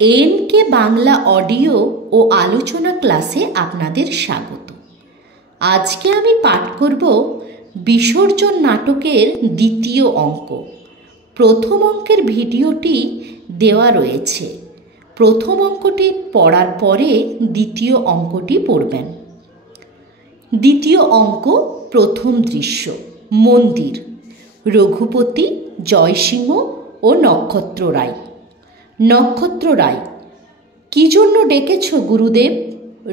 NK Bangla audio ও আলোচনা ক্লাসে আপনাদের স্বাগত। আজকে আমি পাঠ করব বিসর্জন নাটকের দ্বিতীয় অঙ্ক। প্রথম অঙ্কের ভিডিওটি দেওয়া রয়েছে। প্রথম অঙ্কটি পড়ার পরে দ্বিতীয় অঙ্কটি পড়বেন। দ্বিতীয় অঙ্ক, প্রথম দৃশ্য, মন্দির, রঘুপতি, জয়সিংহ ও নক্ষত্র রায়। নক্ষত্র রায়: কি জন্য ডেকেছ গুরুদেব?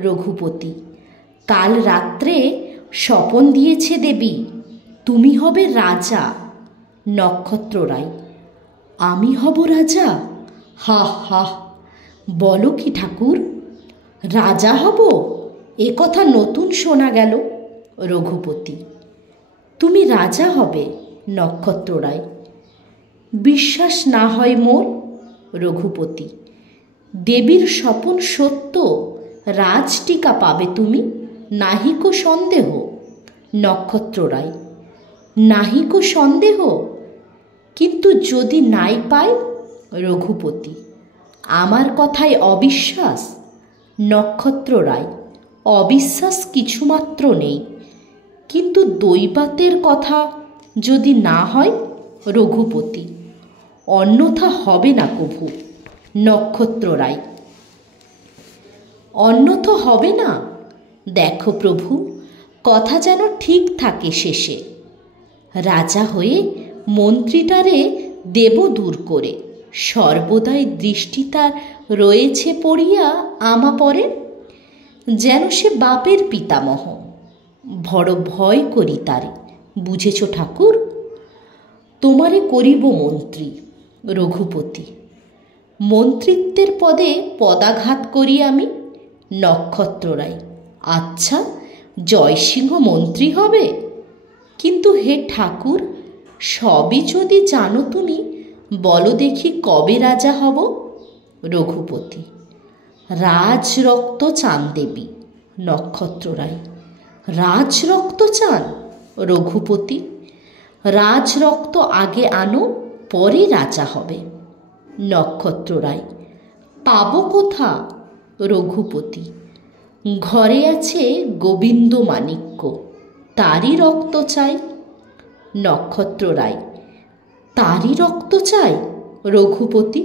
রঘুপতি: কাল রাত্রে স্বপন দিয়েছে দেবী, তুমি হবে রাজা। নক্ষত্র রায়: আমি হব রাজা? হা হা, বলো কি ঠাকুর, রাজা হব? এ কথা নতুন শোনা গেল। রঘুপতি: তুমি রাজা হবে? নক্ষত্র রায়: বিশ্বাস না হয় মোর? রঘুপতি: দেবীর স্বপন সত্য, রাজটিকা পাবে তুমি, নাহিকো সন্দেহ। নক্ষত্র রায়: নাহিকো সন্দেহ, কিন্তু যদি নাই পায়? রঘুপতি: আমার কথায় অবিশ্বাস? নক্ষত্র রায়: অবিশ্বাস কিছুমাত্র নেই, কিন্তু দৈবাতের কথা যদি না হয়? রঘুপতি: অন্যথা হবে না কভু। নক্ষত্র রায়: অন্যথা হবে না? দেখো প্রভু, কথা যেন ঠিক থাকে শেষে। রাজা হয়ে মন্ত্রীটারে দেব দূর করে, সর্বদাই দৃষ্টি তার রয়েছে পড়িয়া আমা পরে, যেন সে বাপের পিতামহ। বড় ভয় করি তারে, বুঝেছ ঠাকুর? তোমারে করিব মন্ত্রী। রঘুপতি: মন্ত্রিত্বের পদে পদাঘাত করি আমি? নক্ষত্র রায়: আচ্ছা, জয়সিংহ মন্ত্রী হবে? কিন্তু হে ঠাকুর, সবই যদি জানো তুমি, বলো দেখি কবে রাজা হব? রঘুপতি: রাজরক্ত চান দেবী। নক্ষত্র রায়: রাজরক্ত চান? রঘুপতি: রাজরক্ত আগে আনো, পরে রাজা হবে। নক্ষত্র রায়: পাবো কোথা? রঘুপতি: ঘরে আছে গোবিন্দ মাণিক্য, তারই রক্ত চাই। নক্ষত্র রায়: তারই রক্ত চাই? রঘুপতি: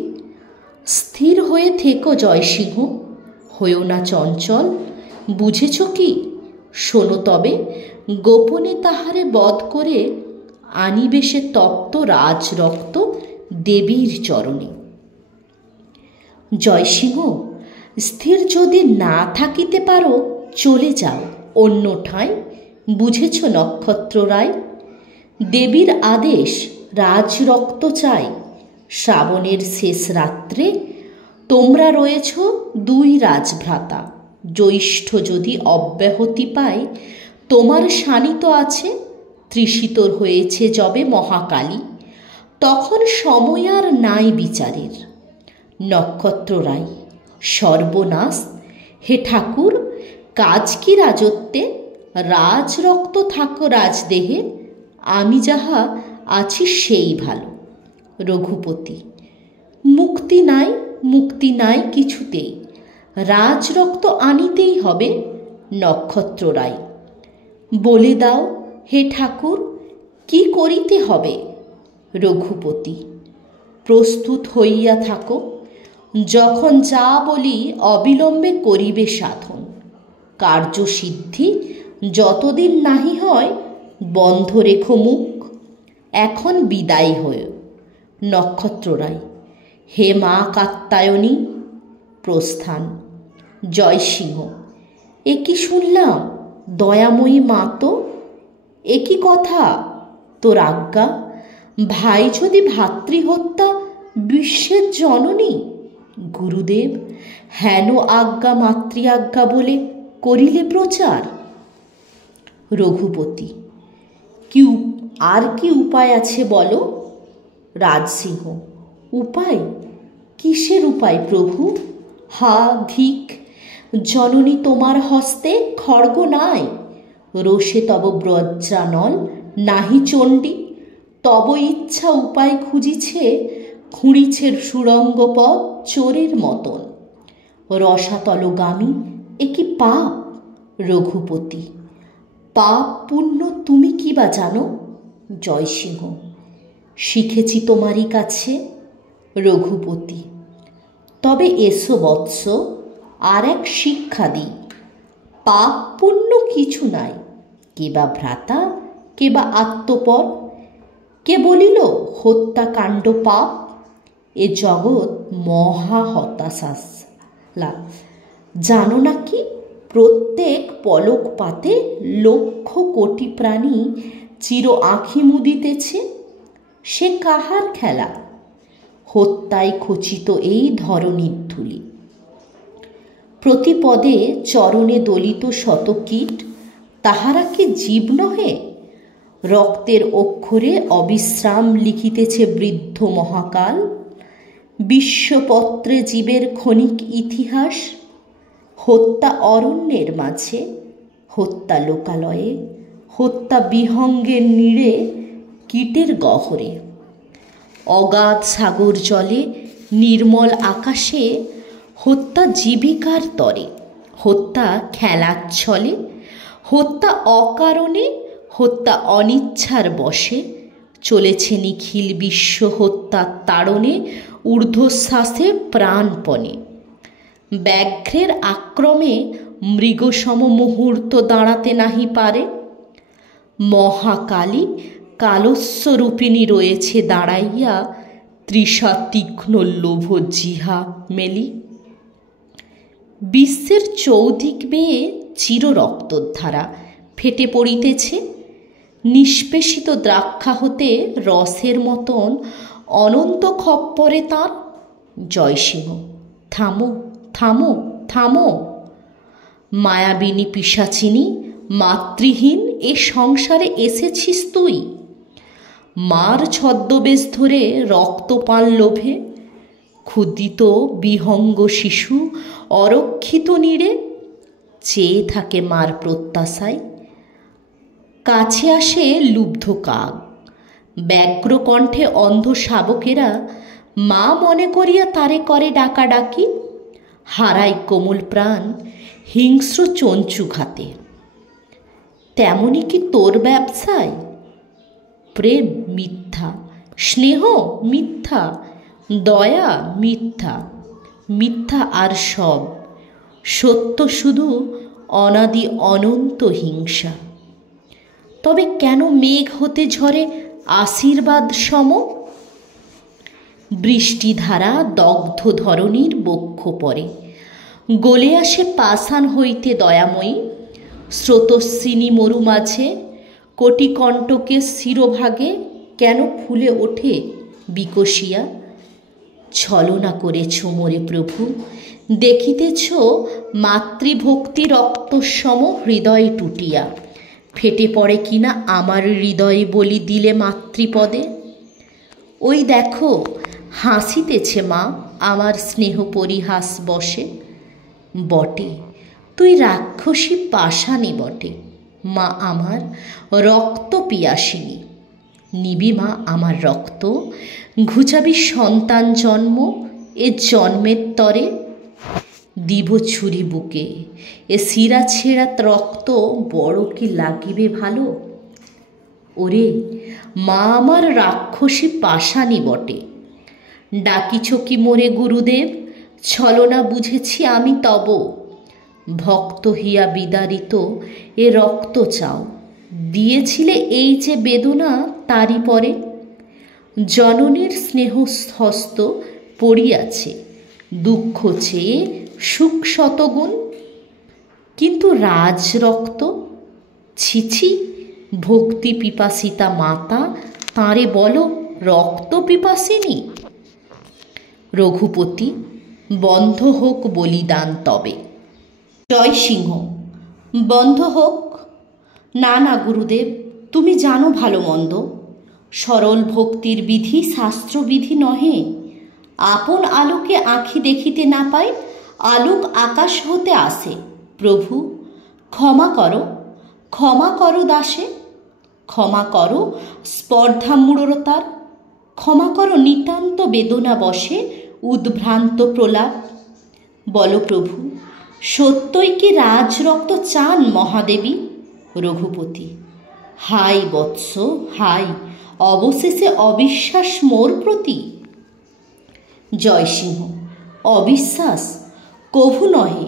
স্থির হয়ে থেকো জয়সিংহ, হয়েও না চঞ্চল, বুঝেছ কি? শোনো তবে, গোপনে তাহারে বধ করে আনিবে সে তপ্ত রাজরক্ত দেবীর চরণে। জয়সিংহ, স্থির যদি না থাকিতে পারো, চলে যাও অন্য ঠাঁই, বুঝেছ নক্ষত্র রায়? দেবীর আদেশ, রাজরক্ত চাই। শ্রাবণের শেষ রাত্রে তোমরা রয়েছ দুই রাজভ্রাতা, জ্যৈষ্ঠ যদি অব্যাহতি পায়, তোমার শানিত আছে, তৃষিতর হয়েছে যবে মহাকালী, তখন সময় আর নাই বিচারের। নক্ষত্র রায়: সর্বনাশ! হে ঠাকুর, কাজ কি রাজত্বে? রাজরক্ত থাকো রাজদেহে, আমি যাহা আছি সেই ভালো। রঘুপতি: মুক্তি নাই, মুক্তি নাই কিছুতেই, রাজরক্ত আনিতেই হবে। নক্ষত্র রায়: বলে দাও হে ঠাকুর, কি করিতে হবে? রঘুপতি: প্রস্তুত হইয়া থাকো, যখন যা বলি অবিলম্বে করিবে সাধন। কার্যসিদ্ধি যতদিন নাহি হয়, বন্ধ রেখো মুখ, এখন বিদায় হয়ে। নক্ষত্র রায়: হে মা কাত্যায়নী। প্রস্থান। জয়সিংহ: এ কি শুনলাম, দয়াময়ী মা তো? এ কি কথা, তোর আজ্ঞা? ভাই যদি ভাতৃহত্যা বিশ্বের জননী? গুরুদেব, হেন আজ্ঞা মাতৃ আজ্ঞা বলে করিলে প্রচার। রঘুপতি: আর কি উপায় আছে বলো? রাজসিংহ: উপায়? কিসের উপায় প্রভু? হা ধিক, জননী তোমার হস্তে খড়গ নাই, রোষে তব ব্রজ্রানল নাহি চণ্ডী, তব ইচ্ছা উপায় খুঁজিছে, খুঁড়িছে সুড়ঙ্গ পথ চোরের মতন। রসাতলগামী এ কি পাপ রঘুপতি? পাপ পুণ্য তুমি কি বা জানো? জয়সিংহ: শিখেছি তোমারই কাছে। রঘুপতি: তবে এসো বৎস, আর এক শিক্ষা দিই। পাপ পুণ্য কিছু নাই, কে বা ভ্রাতা, কে বা আত্মপর। কে বলিল হত্যাকাণ্ড পাপ? এ জগৎ মহা হতাশালা। জানো না কি, প্রত্যেক পলক পাতে লক্ষ কোটি প্রাণী চির আঁখি মুদিতেছে। সে কাহার খেলা? হত্যায় খচিত এই ধরণীর ধূলি। প্রতিপদে চরণে দলিত শতকীট, তাহারা কি জীব নহে? রক্তের অক্ষরে অবিশ্রাম লিখিতেছে বৃদ্ধ মহাকাল। বিশ্বপত্রে জীবের ক্ষণিক ইতিহাস। হত্যা অরণ্যের মাঝে, হত্যা লোকালয়ে, হত্যা বিহঙ্গের নীড়ে, কীটের গহরে। অগাধ সাগর জলে, নির্মল আকাশে, হত্যা জীবিকার তরে, হত্যা খেলার ছলে, হত্যা অকারণে, হত্যা অনিচ্ছার বশে। চলেছে নিখিল বিশ্ব হত্যার তাড়নে, ঊর্ধ্বশ্বাসে প্রাণপণে। ব্যাঘ্রের আক্রমে মৃগসম মুহূর্ত দাঁড়াতে নাহি পারে। মহাকালী কালস্বরূপিণী রয়েছে দাঁড়াইয়া, তৃষা তীক্ষ্ণ লোভ জিহা মেলি। বিশ্বের চৌদিক বেয়ে চির রক্তধারা ফেটে পড়িতেছে। নিষ্পেষিত দ্রাক্ষা হতে রসের মতন অনন্ত খপ্পরে তাঁর। জয়সিংহ: থামো, থামো, থামো। মায়াবিনী পিশাচিনী, মাতৃহীন এ সংসারে এসেছিস তুই। মার ছদ্মবেশ ধরে রক্তপান লোভে, ক্ষুদিত বিহঙ্গ শিশু অরক্ষিত নীড়ে চেয়ে থাকে মার প্রত্যাশায়। কাছে আসে লুব্ধ কাক, ব্যগ্র কণ্ঠে অন্ধ শাবকেরা মা মনে করিয়া তারে করে ডাকাডাকি। হারাই কোমল প্রাণ হিংস্র চঞ্চুঘাতে। তেমনি কি তোর ব্যবসায়? প্রেম মিথ্যা, স্নেহ মিথ্যা, দয়া মিথ্যা, মিথ্যা আর সব সত্য শুধু অনাদি অনন্ত হিংসা। তবে কেন মেঘ হতে ঝরে আশীর্বাদ সম? বৃষ্টিধারা দগ্ধ ধরণীর বক্ষ পরে, গলে আসে পাষাণ হইতে দয়াময়ী। স্রোতস্বিনী মরু মাঝে, কোটিকণ্টকের শিরোভাগে কেন ফুলে ওঠে বিকশিয়া? ছলনা করেছ মোরে প্রভু, দেখিতেছ মাতৃভক্তি রক্তসম হৃদয় টুটিয়া। ফেটে পড়ে কিনা আমার হৃদয় বলি দিলে মাতৃপদে। ওই দেখো হাসিতেছে মা আমার স্নেহ পরিহাস বসে। বটে তুই রাক্ষসী পাষাণী বটে, মা আমার রক্ত পিয়াসিনী। নিবি মা আমার রক্ত, ঘুচাবি সন্তান জন্ম এ জন্মের তরে। দিব ছুরি বুকে, এ শিরা ছেঁড়া রক্ত বড় কি লাগিবে ভালো? ওরে মা আমার রাক্ষসী পাষাণী বটে। ডাকিছ কি মোরে গুরুদেব, ছলনা বুঝেছি আমি তব। ভক্ত হিয়া বিদারিত এ রক্ত চাও, দিয়েছিলে এই যে বেদনা তারই পরে। জননীর স্নেহহস্ত পড়িয়াছে, দুঃখ চেয়ে সুখ শতগুণ। কিন্তু রাজরক্ত, ছিছি, ভক্তি পিপাসিতা মাতা তাঁরে বলো রক্ত পিপাসিনী। রঘুপতি: বন্ধ হোক বলিদান তবে। জয়সিংহ: বন্ধ হোক? না না গুরুদেব, তুমি জানো ভালো মন্দ। সরল ভক্তির বিধি শাস্ত্রবিধি নহে। আপন আলোকে আঁখি দেখিতে না পায়, আলোক আকাশ হতে আসে। প্রভু ক্ষমা করো, ক্ষমা করো দাসে, ক্ষমা করো স্পর্ধা মূঢ়তার। ক্ষমা করো নিতান্ত বেদনা বসে উদ্ভ্রান্ত প্রলাপ। বলো প্রভু, সত্যই কি রাজরক্ত চান মহাদেবী? রঘুপতি, হাই বৎস হাই, অবশেষে অবিশ্বাস মোর প্রতি? জয়সিংহ, অবিশ্বাস কভু নহে,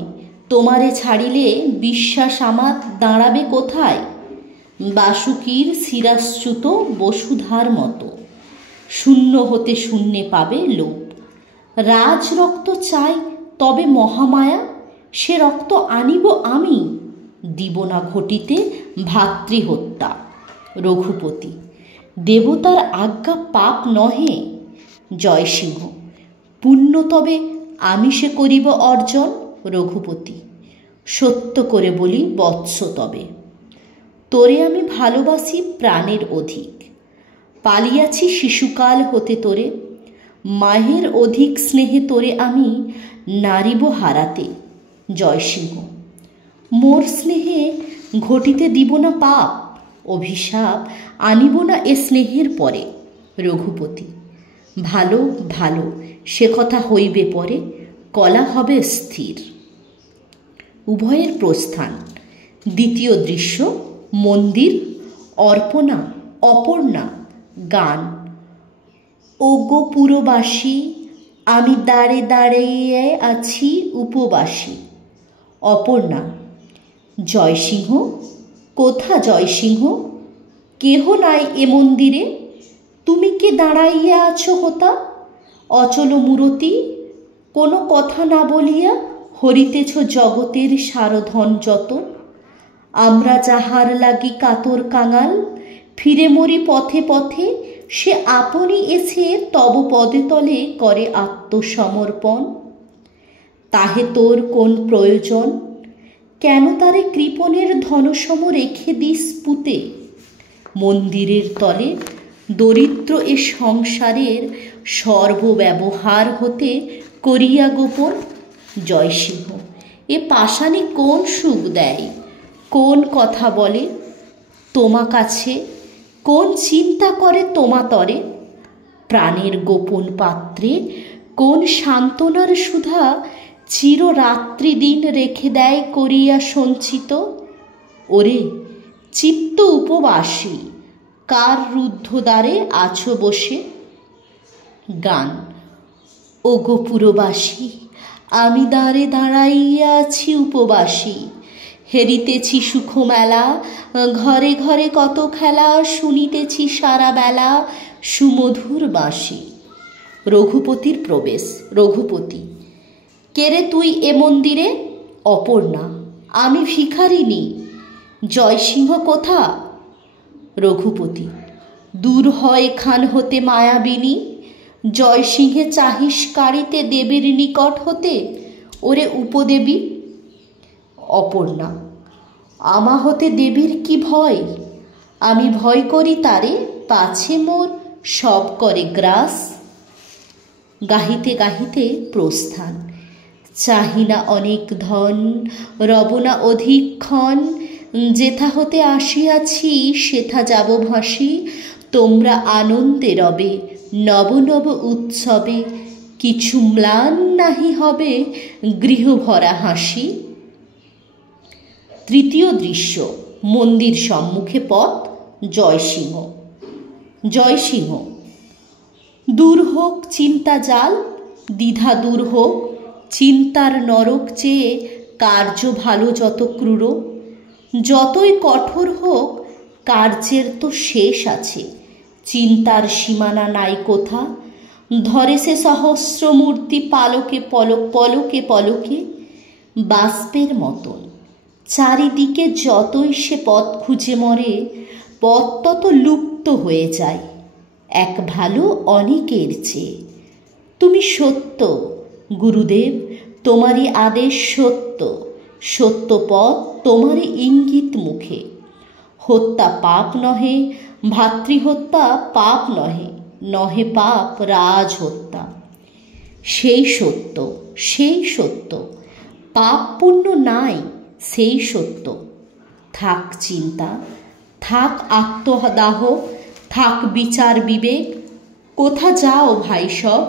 তোমারে ছাড়িলে বিশ্বাস আমার দাঁড়াবে কোথায়? বাসুকীর শিরাশ্চ্যুত বসুধার মতো শূন্য হতে শূন্যে পাবে লোপ। রাজরক্ত চাই তবে মহামায়া, সে রক্ত আনিব আমি, দিব না ঘটিতে ভাতৃহত্যা। রঘুপতি, দেবতার আজ্ঞা পাপ নহে। জয়সিংহ, পুণ্য তবে আমি সে করিব অর্জন। রঘুপতি, সত্য করে বলি বৎস, তবে তোরে আমি ভালোবাসি প্রাণের অধিক। পালিয়াছি শিশুকাল হতে তোরে, মায়ের অধিক স্নেহে তোরে আমি নারিব হারাতে। জয়সিংহ, মোর স্নেহে ঘটিতে দিব না পাপ, অভিশাপ আনিব না এ স্নেহের পরে। রঘুপতি, ভালো ভালো, সে কথা হইবে পরে, কলা হবে স্থির। উভয়ের প্রস্থান। দ্বিতীয় দৃশ্য, মন্দির। অর্পণা, অপর্ণা। গান। ও গো পুরবাসী, আমি দাঁড়ে দাঁড়িয়ে আছি উপবাসী। অপর্ণা, জয়সিংহ, কোথা জয়সিংহ? কেহ নাই এ মন্দিরে, তুমি কে দাঁড়াইয়া আছো হোতা? অচল মূরতি, কোনো কথা না বলিয়া হরিতেছ জগতের সারধন যত। আমরা যাহার লাগি কাতর কাঙাল, ফিরে মরি পথে পথে, সে আপনি এসে তব পদে তলে করে আত্মসমর্পণ। তাহে তোর কোন প্রয়োজন? কেন তারে কৃপণের ধনসম রেখে দিস পুঁতে? মন্দিরের তলে দরিদ্র এ সংসারের সর্বব্যবহার হতে করিয়া গোপন। জয়সিংহ, এ পাষাণী কোন সুখ দেয়, কোন কথা বলে তোমা কাছে, কোন চিন্তা করে তোমা তরে? প্রাণের গোপন পাত্রে কোন সান্ত্বনার সুধা চিররাত্রি দিন রেখে দেয় করিয়া সঞ্চিত? ওরে চিত্ত উপবাসী, কার রুদ্ধদ্বারে আছো বসে? গান। ও গো পুরবাসী, আমি দ্বারে দাঁড়াইয়া আছি উপবাসী, হেরিতেছি সুখ মেলা, ঘরে ঘরে কত খেলা, শুনিতেছি সারা বেলা সুমধুর বাঁশি। রঘুপতির প্রবেশ। রঘুপতি, কেরে তুই এ মন্দিরে? অপর্ণা, আমি ভিখারিনী। জয়সিংহ কোথা? রঘুপতি, দূর হয় এখান হতে মায়াবিনী, জয়সিংহে চাহিস কারিতে দেবীর নিকট হতে, ওরে উপদেবী। অপর্ণা, আমা হতে দেবীর কি ভয়? আমি ভয় করি তারে, পাছে মোর সব করে গ্রাস। গাহিতে গাহিতে প্রস্থান। চাহিনা অনেক ধন, রবনা অধিকক্ষণ, যেথা হতে আসিয়াছি সেথা যাব ভাসি। তোমরা আনন্দে রবে নব নব উৎসবে, কিছু ম্লান নাহি হবে গৃহ ভরা হাসি। তৃতীয় দৃশ্য, মন্দির সম্মুখে পথ। জয়সিংহ। জয়সিংহ, দূর হোক চিন্তা জাল, দ্বিধা দূর হোক, চিন্তার নরক চেয়ে কার্য ভালো যত ক্রূর। যতই কঠোর হোক কার্যের তো শেষ আছে, চিন্তার সীমানা নাই কোথা। ধরে সে সহস্র মূর্তি পালকে পলক পলকে পলকে, বাষ্পের মতন চারিদিকে যতই সে পথ খুঁজে মরে, পথ তত লুপ্ত হয়ে যায় এক ভালো অনেকের চেয়ে। তুমি সত্য গুরুদেব, তোমারই আদেশ সত্য, সত্য পথ তোমারই ইঙ্গিত মুখে। হত্যা পাপ নহে, ভাতৃহত্যা পাপ নহে, নহে পাপ রাজ হত্যা। সেই সত্য, সেই সত্য, পাপ পুণ্য নাই সেই সত্য। থাক চিন্তা, থাক আত্মদাহ, থাক বিচার বিবেক, কোথা যাও ভাই সব?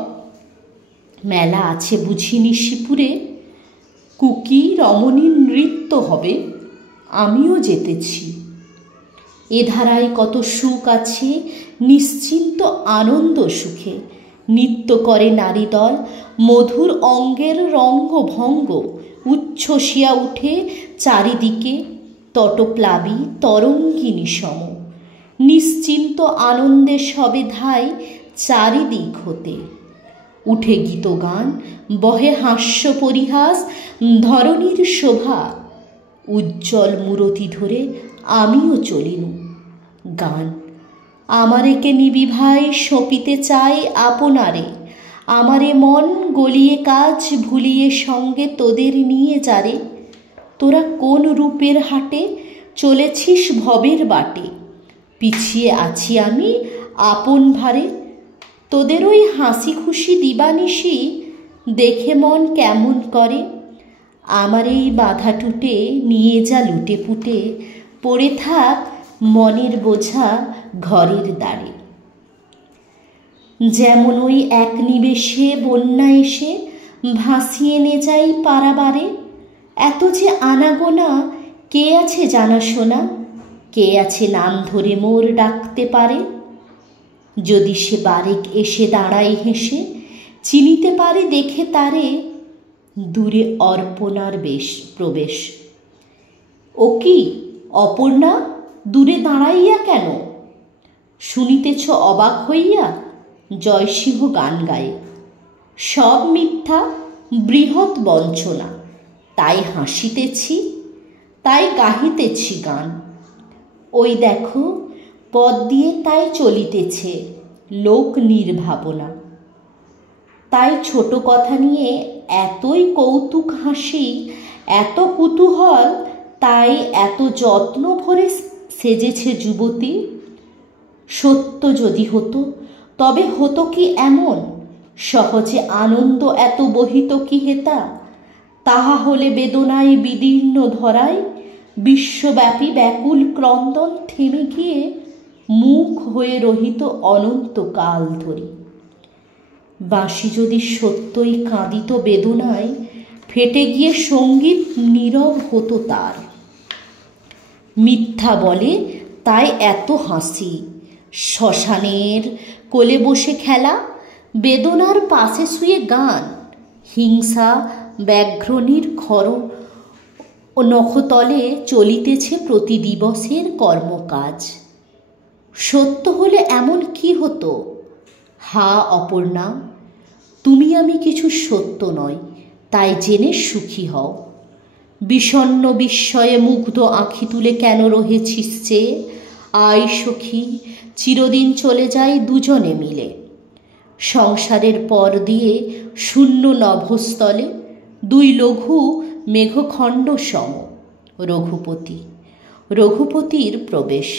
মেলা আছে বুঝি নিশিপুরে, কুকি রমণীর নৃত্য হবে, আমিও যেতেছি। এ ধারায় কত সুখ আছে, নিশ্চিন্ত আনন্দ সুখে নৃত্য করে নারীদল, মধুর অঙ্গের রঙ্গভঙ্গ উচ্ছ্বসিয়া উঠে চারিদিকে, তটপ্লাবী তরঙ্গিনী সম নিশ্চিন্ত আনন্দে সবে ধায় চারিদিক হতে। উঠে গীতগান, বহে হাস্য পরিহাস, ধরণীর শোভা উজ্জ্বল মূরতি ধরে আমিও চলিনু। গান আমারেকে নিবি ভাই, সপিতে চাই আপনারে, আমারে মন গলিয়ে কাজ ভুলিয়ে সঙ্গে তোদের নিয়ে যারে। তোরা কোন রূপের হাটে চলেছিস ভবের বাটে, পিছিয়ে আছি আমি আপন ভারে। তোদের ওই হাসি খুশি দিবানিশি দেখে মন কেমন করে। আমার এই বাধা টুটে নিয়ে যা লুটে পুটে, পড়ে থাক মনের বোঝা ঘরের দ্বারে। যেমন ওই এক নিবেশে বন্যা এসে ভাসিয়ে নে যাই পারাবারে, এত যে আনাগোনা কে আছে জানাশোনা, কে আছে নাম ধরে মোর ডাকতে পারে। যদি সে বারেক এসে দাঁড়ায় হেসে, চিনিতে পারে দেখে তারে, দূরে অর্পণার বেশ প্রবেশ। ও কি অপর্ণা, দূরে দাঁড়াইয়া কেন? শুনিতেছ অবাক হইয়া? জয়সিংহ গান গায়ে। সব মিথ্যা, বৃহৎ বঞ্চনা, তাই হাসিতেছি, তাই গাহিতেছি গান। ওই দেখো পথ দিয়ে তাই চলিতেছে লোক নির্ভাবনা। তাই ছোট কথা নিয়ে এতই কৌতুক হাসি, এত কুতূহল, তাই এত যত্ন ভরে সেজেছে যুবতী। সত্য যদি হতো তবে হতো কি এমন, সহজে আনন্দ এত বহিত কি হেতা? তাহা হলে বেদনায় বিদীর্ণ ধরায় বিশ্বব্যাপী ব্যাকুল ক্রন্দন থেমে গিয়ে মুখ হয়ে রহিত অনন্তকাল ধরি। বাঁশি যদি সত্যই কাঁদিত বেদনায়, ফেটে গিয়ে সঙ্গীত নীরব হতো তার। মিথ্যা বলে তাই এত হাসি, শ্মশানের কোলে বসে খেলা, বেদনার পাশে শুয়ে গান, হিংসা ব্যাঘ্র নির্খর ও নখতলে চলিতেছে প্রতি দিবসের কর্মকাজ। সত্য হলে এমন কি হতো? হা অপর্ণা, তুমি আমি কিছু সত্য নয়, তাই জেনে সুখী হও। বিষণ্ণ বিস্ময়ে মুগ্ধ আঁখি তুলে কেন রহেছিস চেয়ে? আয় সখী, চিরদিন চলে যাই দুজনে মিলে। সংসারের পর দিয়ে শূন্য নভস্থলে দুই লঘু মেঘখণ্ড সম। রঘুপতি। রঘুপতির প্রবেশ।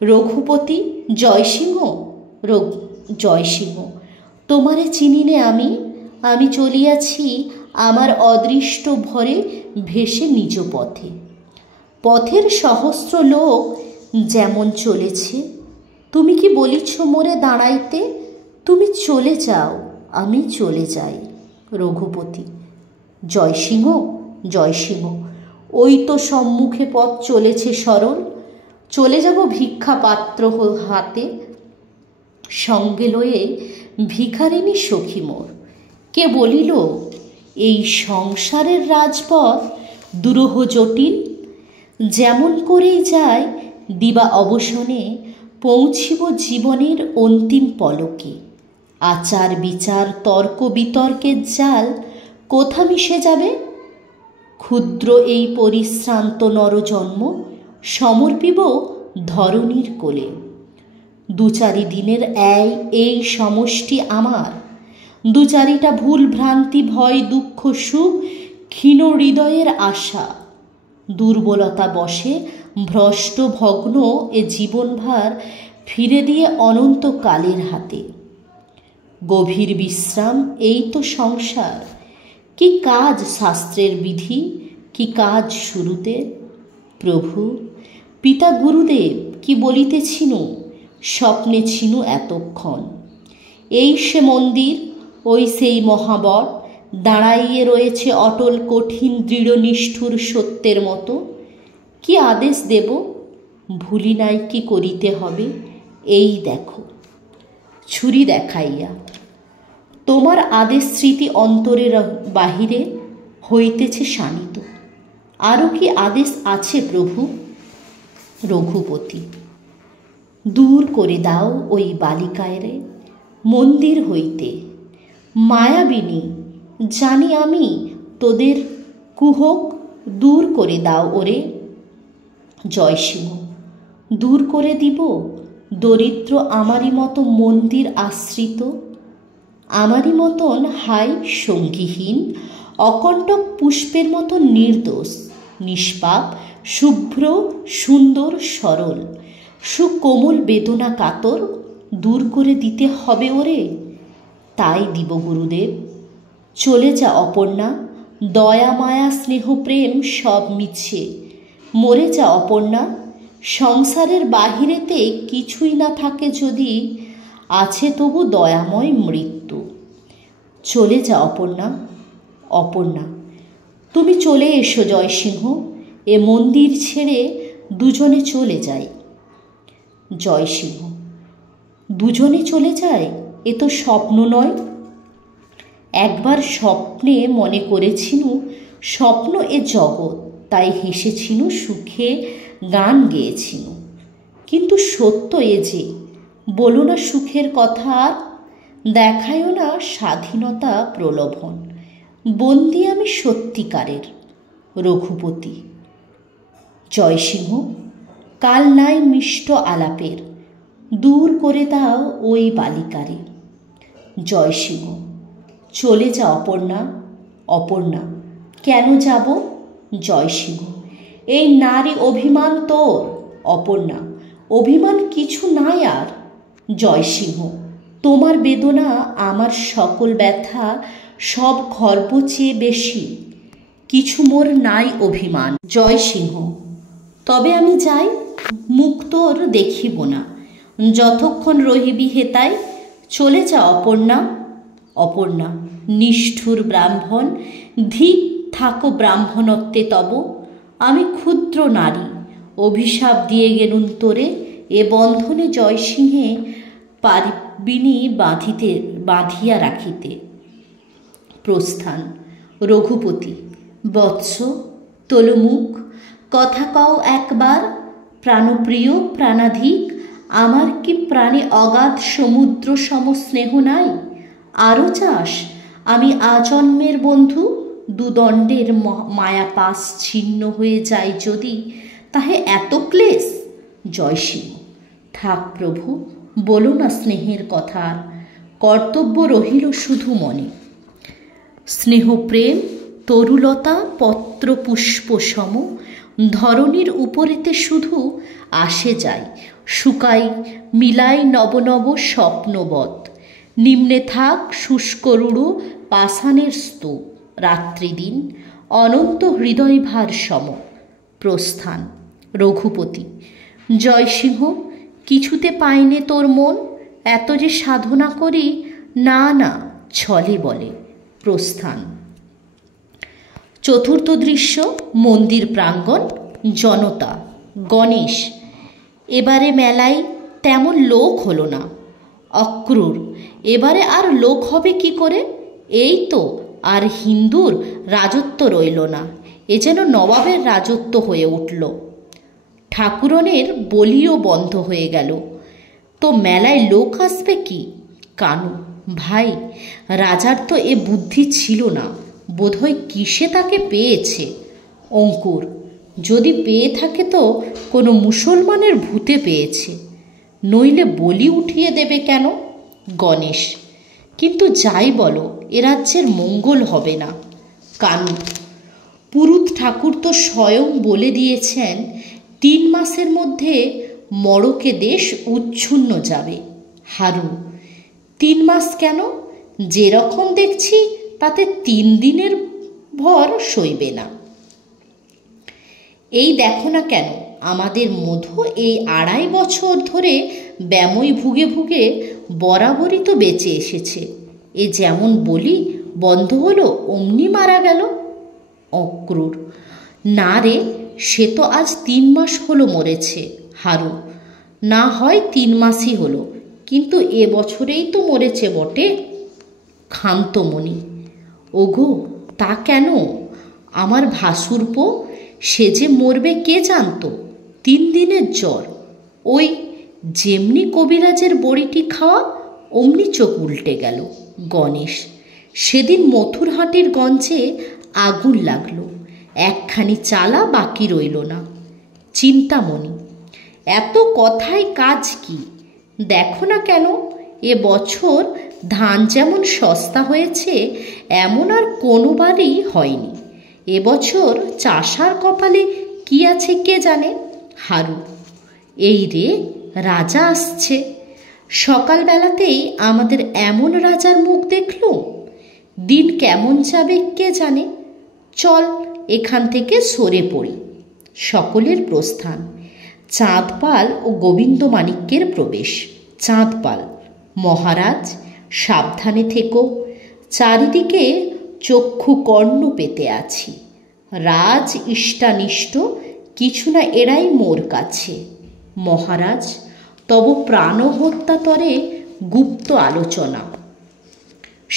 রঘুপতি জয়সিংহ। জয়সিংহ, তোমারে চিনিনে আমি, আমি চলিয়াছি আমার অদৃষ্ট ভরে ভেসে নিজ পথে। পথের সহস্র লোক যেমন চলেছে, তুমি কি বলিছ মোরে দাঁড়াইতে? তুমি চলে যাও, আমি চলে যাই। রঘুপতি। জয়সিংহ। জয়সিংহ, ওই তো সম্মুখে পথ চলেছে সরল, চলে যাব ভিক্ষা পাত্র হাতে, সঙ্গে লয়ে ভিখারিনী সখী মোর। কে বলিল এই সংসারের রাজপথ দুরূহ জটিল? যেমন করেই যায় দিবা অবসানে, পৌঁছিব জীবনের অন্তিম পলকে। আচার বিচার তর্ক বিতর্কের জাল কোথা মিশে যাবে? ক্ষুদ্র এই পরিশ্রান্ত নরজন্ম সমর্পিব ধরণীর কোলে। দু চারি দিনের এই সমষ্টি আমার, দু চারিটা ভুল ভ্রান্তি ভয় দুঃখ সুখ ক্ষীণ হৃদয়ের আশা, দুর্বলতা বশে ভ্রষ্ট ভগ্ন এ জীবনভার ফিরে দিয়ে অনন্তকালের হাতে। গভীর বিশ্রাম এই তো সংসার। কি কাজ শাস্ত্রের বিধি, কি কাজ শুরুতে? প্রভু পিতা গুরুদেব কি বলিতেছিনু, স্বপ্নে ছিনু এতক্ষণ। এই সে মন্দির, ওই সেই মহাবট, দাঁড়াইয়ে রয়েছে অটল, কঠিন, দৃঢ়, নিষ্ঠুর সত্যের মতো। কি আদেশ দেব, ভুলি নাই কি করিতে হবে, এই দেখো। ছুরি দেখাইয়া, তোমার আদেশ স্মৃতি অন্তরের বাহিরে হইতেছে শানিত। আরও কি আদেশ আছে প্রভু? রঘুপতি, দূর করে দাও ওই বালিকায়রে মন্দির হইতে। মায়াবিনী জানি আমি তোদের কুহক, দূর করে দাও ওরে। জয়সিংহ, দূর করে দিব? দরিদ্র আমারই মতো মন্দির আশ্রিত, আমারই মতন হাই সঙ্গীহীন, অকণ্টক পুষ্পের মতো নির্দোষ, নিষ্পাপ, শুভ্র, সুন্দর, সরল, সুকোমল, বেদনা কাতর, দূর করে দিতে হবে ওরে। তাই দিব গুরুদেব। চলে যা অপর্ণা, দয়া মায়া স্নেহ প্রেম সব মিছে। মরে যা অপর্ণা, সংসারের বাহিরেতে কিছুই না থাকে যদি, আছে তবু দয়াময় মৃত্যু। চলে যা অপর্ণা। অপর্ণা, তুমি চলে এসো জয়সিংহ, এ মন্দির ছেড়ে দুজনে চলে যাই। জয়সিংহ, দুজনে চলে যায়? এ তো স্বপ্ন নয়। একবার স্বপ্নে মনে করেছিনু স্বপ্ন এ জগৎ, তাই হেসেছিনু, সুখে গান গেয়েছিনু। কিন্তু সত্য এ যে, বলো না সুখের কথা আর, দেখায়ও না স্বাধীনতা প্রলোভন। বন্দি আমি সত্যিকারের। রঘুপতি, জয়সিংহ, কাল নাই মিষ্ট আলাপের, দূর করে দাও ওই বালিকারে। জয়সিংহ, চলে যা অপর্ণা। অপর্ণা, কেন যাব? জয়সিংহ, এই নারী অভিমান তোর। অপর্ণা, অভিমান কিছু নাই আর। জয়সিংহ, তোমার বেদনা আমার সকল ব্যথা, সব খর্ব চেয়ে বেশি, কিছু মোর নাই অভিমান। জয়সিংহ, তবে আমি যাই, মুখ তোর দেখিব না, যতক্ষণ রহিবি হেতায়। চলে যা অপর্ণা। অপর্ণা, নিষ্ঠুর ব্রাহ্মণ, ধিক থাকো ব্রাহ্মণত্বে তব। আমি ক্ষুদ্র নারী, অভিশাপ দিয়ে গেলুন তোরে, এ বন্ধনে জয়সিংহে পারিবিনি বাঁধিয়া রাখিতে। প্রস্থান। রঘুপতি, বৎস, তোলো মুখ, কথা কও একবার। প্রাণপ্রিয়, প্রাণাধিক, আমার কি প্রাণে অগাধ সমুদ্র সম স্নেহ নাই? আরও চাস আমি আজন্মের বন্ধু? দুদণ্ডের মায়াপাশ ছিন্ন হয়ে যায় যদি, তাহে এত ক্লেশ? জয়সিংহ, থাক প্রভু, বলো না স্নেহের কথা, কর্তব্য রহিল শুধু মনে। স্নেহ প্রেম তরুলতা পত্র পুষ্প সম, ধরণীর উপরেতে শুধু আসে যায়, শুকাই মিলাই নব নব স্বপ্নবৎ। নিম্নে থাক শুষ্ক রূঢ় পাষাণের স্তূপ, রাত্রিদিন অনন্ত হৃদয় ভার সম। প্রস্থান। রঘুপতি, জয়সিংহ, কিছুতে পাইনে তোর মন, এত যে সাধনা করি, না না ছলে বলে। প্রস্থান। চতুর্থ দৃশ্য, মন্দির প্রাঙ্গণ, জনতা, গণেশ। এবারে মেলায় তেমন লোক হলো না। অক্রূর, এবারে আর লোক হবে কি করে? এই তো আর হিন্দুর রাজত্ব রইল না, এ যেন নবাবের রাজত্ব হয়ে উঠল। ঠাকুরনের বলিও বন্ধ হয়ে গেল, তো মেলায় লোক আসবে কি? কানু, ভাই, রাজার তো এ বুদ্ধি ছিল না, বোধহয় কিসে তাকে পেয়েছে। অঙ্কুর, যদি পেয়ে থাকে তো কোনো মুসলমানের ভূতে পেয়েছে, নইলে বলি উঠিয়ে দেবে কেন? গণেশ, কিন্তু যাই বলো, এ রাজ্যের মঙ্গল হবে না। কানু, পুরুত ঠাকুর তো স্বয়ং বলে দিয়েছেন 3 মাসের মধ্যে মড়কে দেশ উচ্ছন্ন যাবে। হারু, 3 মাস কেন? যেরকম দেখছি তাতে 3 দিনের ভর সইবে না। এই দেখো না কেন, আমাদের মধু এই 2.5 বছর ধরে ব্যামোই ভুগে ভুগে বরাবরই তো বেঁচে এসেছে। এ যেমন বলি বন্ধ হলো অমনি মারা গেল। অক্রূর: না রে, সে তো আজ 3 মাস হলো মরেছে। হারু: না হয় 3 মাসই হলো, কিন্তু এ বছরেই তো মরেছে বটে। ক্ষান্তমণি: ওগো, তা কেন? আমার ভাসুরপো, সে যে মরবে কে জানত? 3 দিনের জ্বর, ওই যেমনি কবিরাজের বড়িটি খাওয়া অমনি চোখ উল্টে গেল। গণেশ: সেদিন মথুরহাটির গঞ্জে আগুন লাগলো, একখানি চালা বাকি রইল না। চিন্তামণি: এত কথায় কাজ কি? দেখো না কেন, এ বছর ধান যেমন সস্তা হয়েছে এমন আর কোনোবারই হয়নি। এবছর চাষার কপালে কি আছে কে জানে। হারু: এই রে, রাজা আসছে। সকালবেলাতেই আমাদের এমন রাজার মুখ দেখল, দিন কেমন যাবে কে জানে। চল এখান থেকে সরে পড়ি। সকলের প্রস্থান। চাঁদপাল ও গোবিন্দমাণিক্যের প্রবেশ। চাঁদপাল: মহারাজ, সাবধানে থেকো। চারিদিকে চক্ষু কর্ণ পেতে আছি। রাজ ইষ্টানিষ্ট কিছু না এরাই মোর কাছে। মহারাজ, তব প্রাণহত্যা তরে গুপ্ত আলোচনা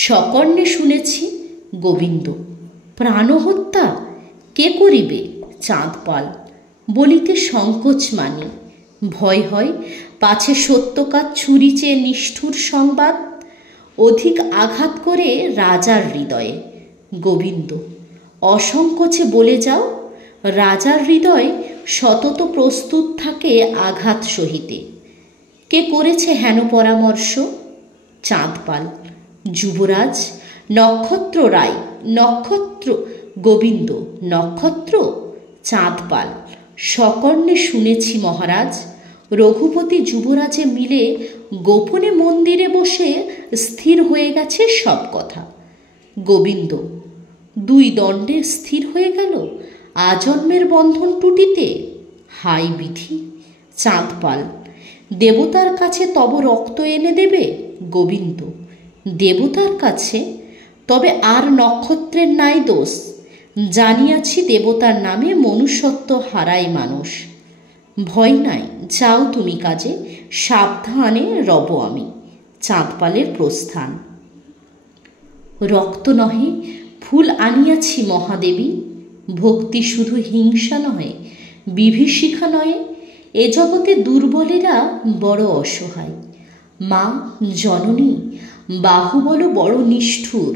সকর্ণে শুনেছি। গোবিন্দ: প্রাণহত্যা কে করিবে? চাঁদপাল: বলিতে সংকোচ মানি, ভয় হয় পাছে সত্যকার ছুরি চেয়ে নিষ্ঠুর সংবাদ অধিক আঘাত করে রাজার হৃদয়ে। গোবিন্দ: অসংকোচে বলে যাও। রাজার হৃদয় সতত প্রস্তুত থাকে আঘাত সহিতে। কে করেছে হেন পরামর্শ? চাঁদপাল: যুবরাজ, নক্ষত্র রায়। নক্ষত্র? গোবিন্দ: নক্ষত্র? চাঁদপাল: সকর্ণে শুনেছি মহারাজ। রঘুপতি যুবরাজে মিলে গোপনে মন্দিরে বসে স্থির হয়ে গেছে সব কথা। গোবিন্দ: 2 দণ্ডে স্থির হয়ে গেল আজন্মের বন্ধন টুটিতে? হাই বিধি! চাঁদপাল: দেবতার কাছে তব রক্ত এনে দেবে? গোবিন্দ: দেবতার কাছে? তবে আর নক্ষত্রের নাই দোষ। জানিয়াছি দেবতার নামে মনুষ্যত্ব হারায় মানুষ। ভয় নাই, যাও তুমি কাজে, সাবধানে রব আমি। চাঁদপালের প্রস্থান। রক্ত নহে ফুল আনিয়াছি মহাদেবী। ভক্তি শুধু হিংসা নহে, বিভীষিকা নয়। এ জগতে দুর্বলেরা বড় অসহায়। মা জননী, বাহুবল বড় নিষ্ঠুর,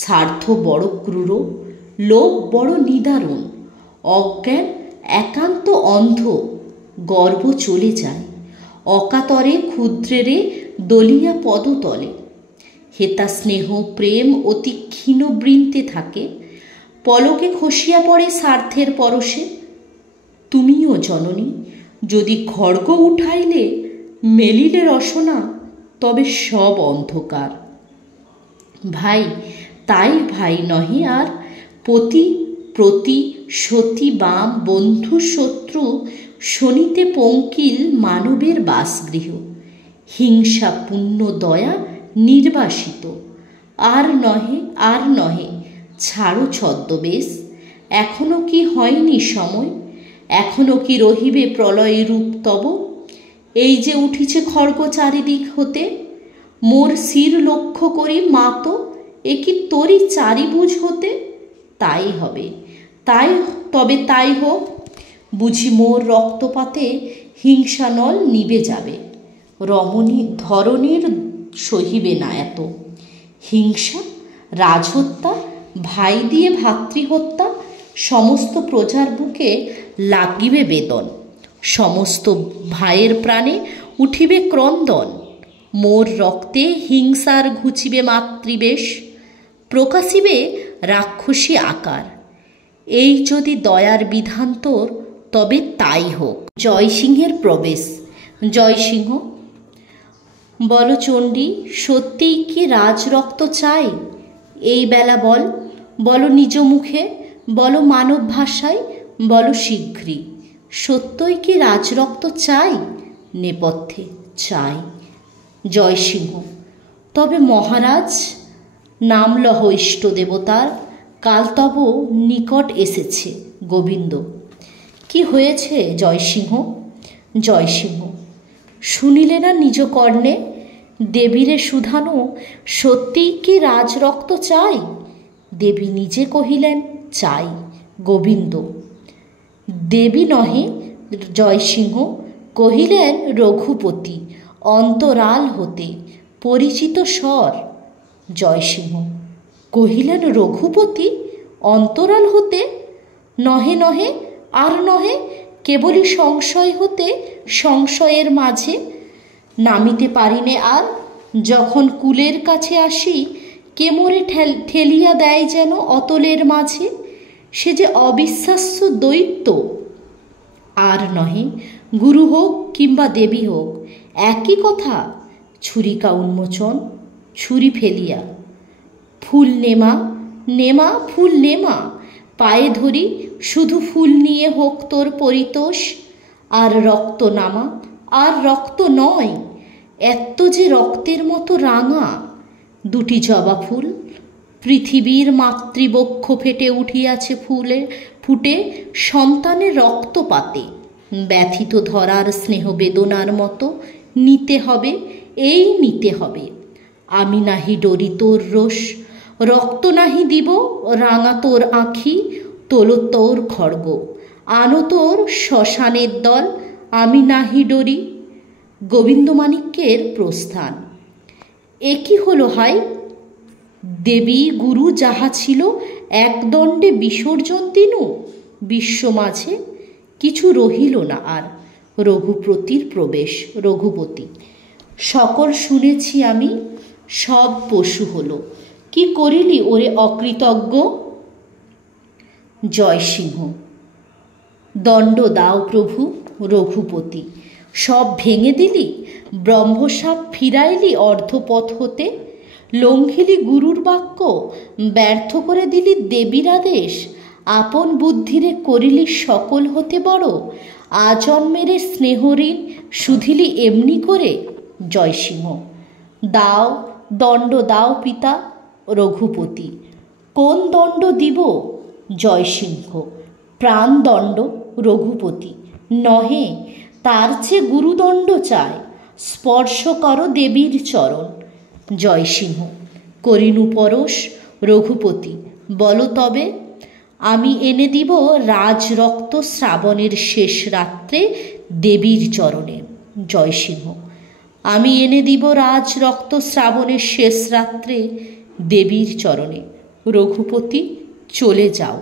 স্বার্থ বড় ক্রূর, লোভ বড় নিদারুণ, অজ্ঞান একান্ত অন্ধ, গর্ব চলে যায় অকাতরে ক্ষুদ্রেরে দলিয়া পদতলে। হেতা স্নেহ প্রেম অতি ক্ষীণ বৃন্তে থাকে, পলকে খসিয়া পড়ে স্বার্থের পরশে। তুমিও জননী, যদি খড়গ উঠাইলে মেলিলে রসনা, তবে সব অন্ধকার। ভাই তাই ভাই নহে আর, পতি প্রতি সতী বাম বন্ধু শত্রু শনিতে পঙ্কিল মানবের বাসগৃহ। হিংসা পুণ্য দয়া নির্বাসিত। আর নহে আর নহে, ছাড়ো ছদ্মবেশ। এখনো কি হয়নি সময়? এখনো কি রহিবে প্রলয় রূপ তব? এই যে উঠিছে খড়গ চারিদিক হতে, মোর শির লক্ষ্য করি মাত, এ কি তোরই চারিভুজ হতে? তাই হবে, তাই তবে তাই হোক। বুঝি মোর রক্তপাতে হিংসা নল নিবে যাবে। রমণী ধরণীর সহিবে না এত হিংসা, রাজহত্যা, ভাই দিয়ে ভাতৃহত্যা। সমস্ত প্রজার বুকে লাগিবে বেদন, সমস্ত ভাইয়ের প্রাণে উঠিবে ক্রন্দন। মোর রক্তে হিংসার ঘুচিবে মাতৃবেশ, প্রকাশিবে রাক্ষসী আকার। এই যদি দয়ার বিধান তোর, তবে তাই হোক। জয়সিংহের প্রবেশ। জয়সিংহ: বলো চণ্ডী, সত্যিই কি রাজরক্ত চাই? এই বেলা বল, বলো নিজ মুখে, বলো মানব ভাষায়, বলো শীঘ্রই। সত্যই কি রাজরক্ত চাই? নেপথ্যে চাই। জয়সিংহ: তবে মহারাজ, নাম লহ ইষ্ট দেবতার, কাল তব নিকট এসেছে। গোবিন্দ: কি হয়েছে জয়সিংহ? জয়সিংহ: শুনিলে না নিজ কর্ণে, দেবীরে শুধানো সত্যিই কি রাজরক্ত চাই? দেবী নিজে কহিলেন চাই। গোবিন্দ: দেবী নহে জয়সিংহ, কহিলেন রঘুপতি, অন্তরাল হতে পরিচিত স্বর। জয়সিংহ: কহিলেন রঘুপতি, অন্তরাল হতে? নহে নহে, আর নহে, কেবলই সংশয় হতে সংশয়ের মাঝে। নামিতে পারিনে আর, যখন কুলের কাছে আসি, কে মোরে ঠেলিয়া দেয় যেন অতলের মাঝে। সে যে অবিশ্বাস্য দৈত্য। আর নহে, গুরু হোক কিংবা দেবী হোক, একই কথা। ছুরিকা উন্মোচন, ছুরি ফেলিয়া। ফুল নেমা, নেমা ফুল নেমা, পায়ে ধরি, শুধু ফুল নিয়ে হোক তোর পরিতোষ। আর রক্ত নামা, আর রক্ত নয়, এত যে রক্তের মতো রাঙা। দুটি জবা ফুল, পৃথিবীর মাতৃবক্ষ ফেটে উঠিয়াছে ফুটে সন্তানের রক্তপাতে। ব্যথিত ধরার স্নেহ বেদনার মতো নিতে হবে, এই নিতে হবে। আমি নাহি ডরি তোর রোষ, রক্ত নাহি দিব রাঙা তোর আঁখি। তোলো তোর খড়গ, আনো তোর শ্মশানের দল, আমি নাহি ডরি। গোবিন্দমাণিক্যের প্রস্থান। এ কি হলো হাই? দেবী গুরু যাহা ছিল একদণ্ডে বিসর্জন দিনু বিশ্ব মাঝে। কিছু রহিল না আর। রঘুপতির প্রবেশ। রঘুপতি: সকল শুনেছি আমি, সব পশু হলো, কি করিলি ওরে অকৃতজ্ঞ? জয়সিংহ: দণ্ড দাও প্রভু। রঘুপতি: সব ভেঙে দিলি? ব্রহ্মসাপ ফিরাইলি অর্ধপথ হতে? লঙ্ঘিলি গুরুর বাক্য, ব্যর্থ করে দিলি দেবীর আদেশ? আপন বুদ্ধিরে করিলি সকল হতে বড়, আজন্মের স্নেহঋণ শুধিলি এমনি করে? জয়সিংহ: দাও, দণ্ড দাও পিতা। রঘুপতি: কোন দণ্ড দিব? জয়সিংহ: প্রাণদণ্ড। রঘুপতি: নহে, তার চেয়ে গুরুদণ্ড চায়। স্পর্শ করো দেবীর চরণ। জয়সিংহ: করিনু পরশ। রঘুপতি: বলো তবে। আমি এনে দিব রাজরক্ত শ্রাবণের শেষ রাত্রে দেবীর চরণে। জয়সিংহ: আমি এনে দিব রাজরক্ত শ্রাবণের শেষ রাত্রে দেবীর চরণে। রঘুপতি: চলে যাও।